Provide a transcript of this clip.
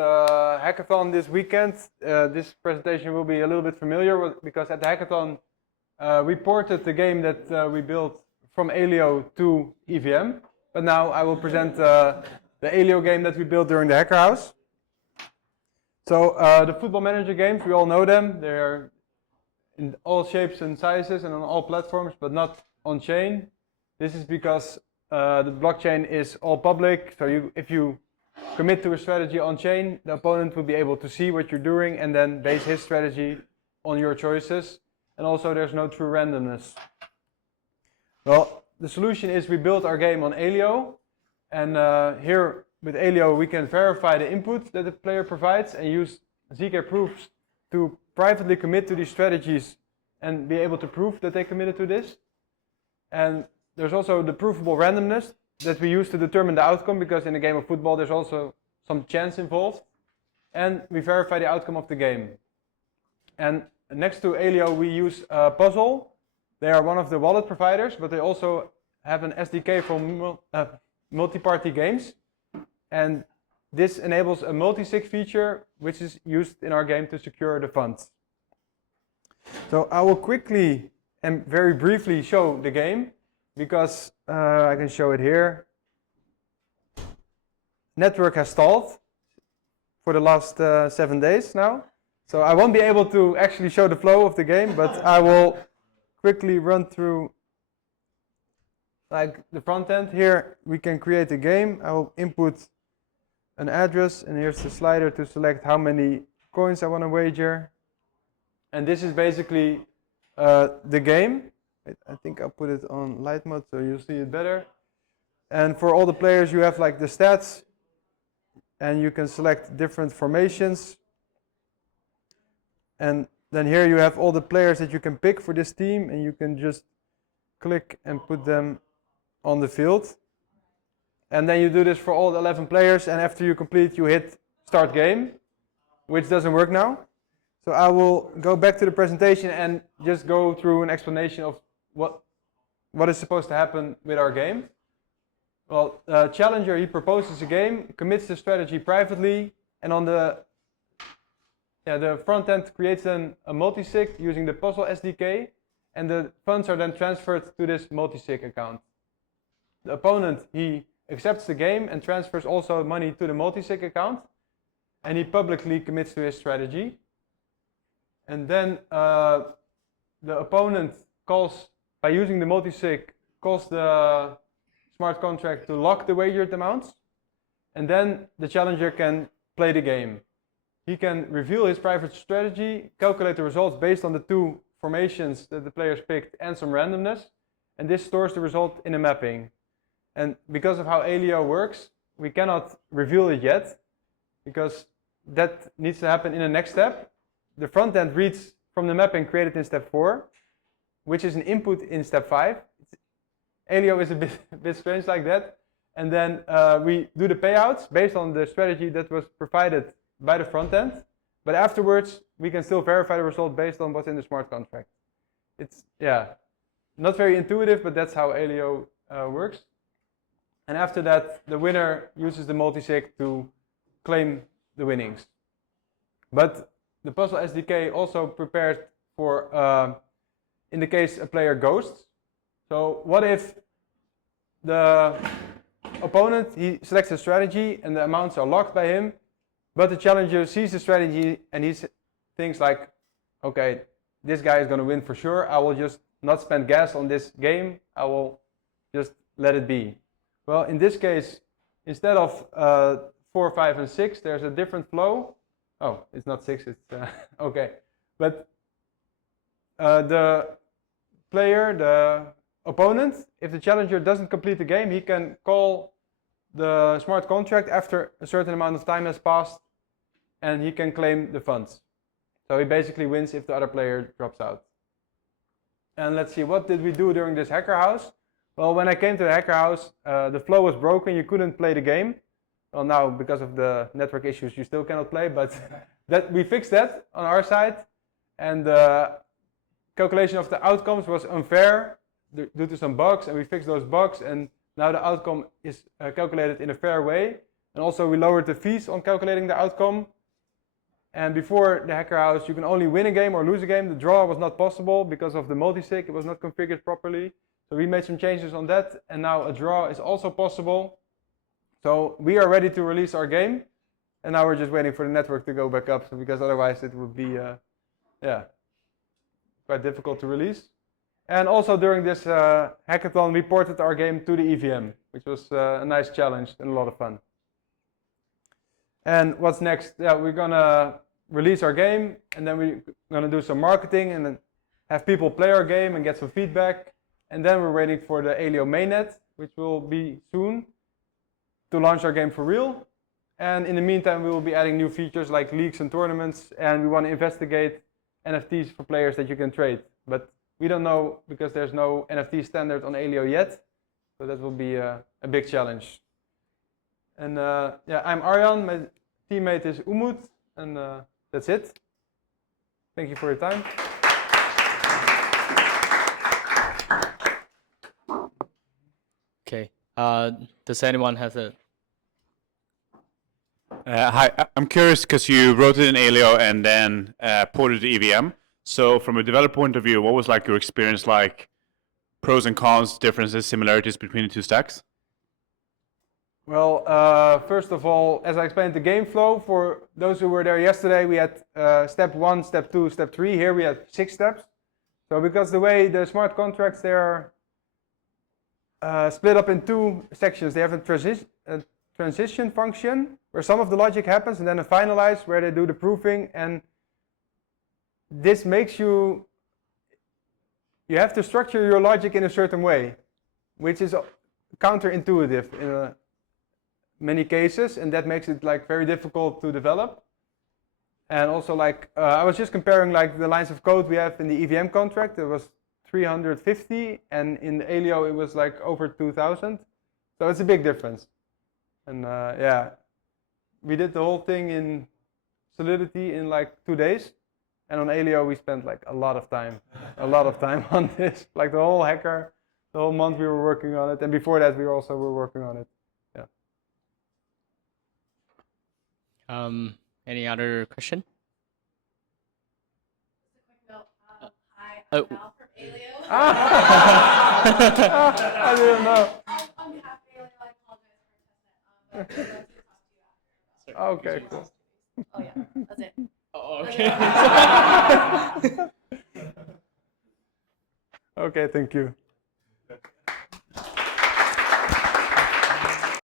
hackathon this weekend. This presentation will be a little bit familiar because at the hackathon we ported the game that we built from Aleo to EVM. But now I will present the Aleo game that we built during the Hacker House. So the Football Manager games, we all know them. They're in all shapes and sizes and on all platforms, but not on chain. This is because the blockchain is all public. So if you commit to a strategy on chain, the opponent will be able to see what you're doing and then base his strategy on your choices. And also there's no true randomness. Well, the solution is we built our game on Aleo. And here with Aleo we can verify the input that the player provides and use ZK proofs to privately commit to these strategies and be able to prove that they committed to this. And there's also the provable randomness that we use to determine the outcome, because in a game of football there's also some chance involved. And we verify the outcome of the game. And next to Aleo we use Puzzle. They are one of the wallet providers, but they also have an SDK for multi-party games. And this enables a multi-sig feature which is used in our game to secure the funds. So I will quickly and very briefly show the game, because I can show it here. Network has stalled for the last 7 days now. So I won't be able to actually show the flow of the game, but I will quickly run through like the front end. Here we can create a game. I will input an address, and here's the slider to select how many coins I want to wager. And this is basically the game. I think I'll put it on light mode so you'll see it better. And for all the players you have like the stats, and you can select different formations. And then here you have all the players that you can pick for this team, and you can just click and put them on the field. And then you do this for all the 11 players, and after you complete you hit start game, which doesn't work now. So I will go back to the presentation and just go through an explanation of what is supposed to happen with our game. Well, Challenger, he proposes a game, commits the strategy privately, and on the front end creates then a multi-sig using the Puzzle SDK, and the funds are then transferred to this multi-sig account. The opponent, he accepts the game and transfers also money to the multi-sig account, and he publicly commits to his strategy. And then the opponent calls, by using the multi-sig, calls the smart contract to lock the wagered amounts, and then the challenger can play the game. He can reveal his private strategy, calculate the results based on the two formations that the players picked and some randomness, and this stores the result in a mapping. And because of how Aleo works, we cannot reveal it yet, because that needs to happen in the next step. The front end reads from the mapping created in step 4, which is an input in step 5. Aleo is a bit strange like that. And then we do the payouts based on the strategy that was provided by the front end. But afterwards, we can still verify the result based on what's in the smart contract. It's, not very intuitive, but that's how Aleo works. And after that, the winner uses the multi-sig to claim the winnings. But the Puzzle SDK also prepared for, in the case a player ghosts. So what if the opponent, he selects a strategy and the amounts are locked by him, but the challenger sees the strategy and he thinks like, okay, this guy is going to win for sure. I will just not spend gas on this game. I will just let it be. Well, in this case, instead of 4, 5, and 6, there's a different flow. Oh, it's not 6, it's okay. But the player, the opponent, if the challenger doesn't complete the game, he can call the smart contract after a certain amount of time has passed, and he can claim the funds. So he basically wins if the other player drops out. And let's see, what did we do during this hacker house? Well, when I came to the hacker house, the flow was broken, you couldn't play the game. Well, now because of the network issues you still cannot play, but that we fixed that on our side, and the calculation of the outcomes was unfair due to some bugs, and we fixed those bugs, and now the outcome is calculated in a fair way. And also we lowered the fees on calculating the outcome. And before the Hacker House, you can only win a game or lose a game. The draw was not possible because of the multisig. It was not configured properly. So we made some changes on that. And now a draw is also possible. So we are ready to release our game. And now we're just waiting for the network to go back up, because otherwise it would be quite difficult to release. And also during this hackathon, we ported our game to the EVM, which was a nice challenge and a lot of fun. And what's next? Yeah, we're gonna release our game, and then we're gonna do some marketing, and then have people play our game and get some feedback. And then we're waiting for the Aleo mainnet, which will be soon, to launch our game for real. And in the meantime, we will be adding new features like leagues and tournaments, and we want to investigate NFTs for players that you can trade. But we don't know, because there's no NFT standard on Aleo yet, so that will be a big challenge. And yeah, I'm Arjan, my teammate is Umut, and that's it. Thank you for your time. Okay, does anyone have a... Hi, I'm curious because you wrote it in Aleo and then ported to EVM. So from a developer point of view, what was like your experience like? Pros and cons, differences, similarities between the two stacks? Well, first of all, as I explained the game flow, for those who were there yesterday, we had step 1, step 2, step 3. Here we had 6 steps. So because the way the smart contracts, they are split up in 2 sections. They have a transition function where some of the logic happens, and then a finalize where they do the proofing. And this makes you have to structure your logic in a certain way, which is counterintuitive in many cases, and that makes it like very difficult to develop. And also, like I was just comparing like the lines of code we have in the EVM contract. It was 350, and in Aleo it was like over 2,000. So it's a big difference. And yeah, we did the whole thing in Solidity in like 2 days, and on Aleo we spent like a lot of time on this. Like the whole month we were working on it, and before that we also were working on it. Yeah. Any other question? Hi, I'm Val from Aleo. I didn't know. On behalf of Aleo, I apologize for testing it. But I'd like to talk to you after. Okay, cool. Oh yeah, that's it. Oh, okay. Okay, thank you.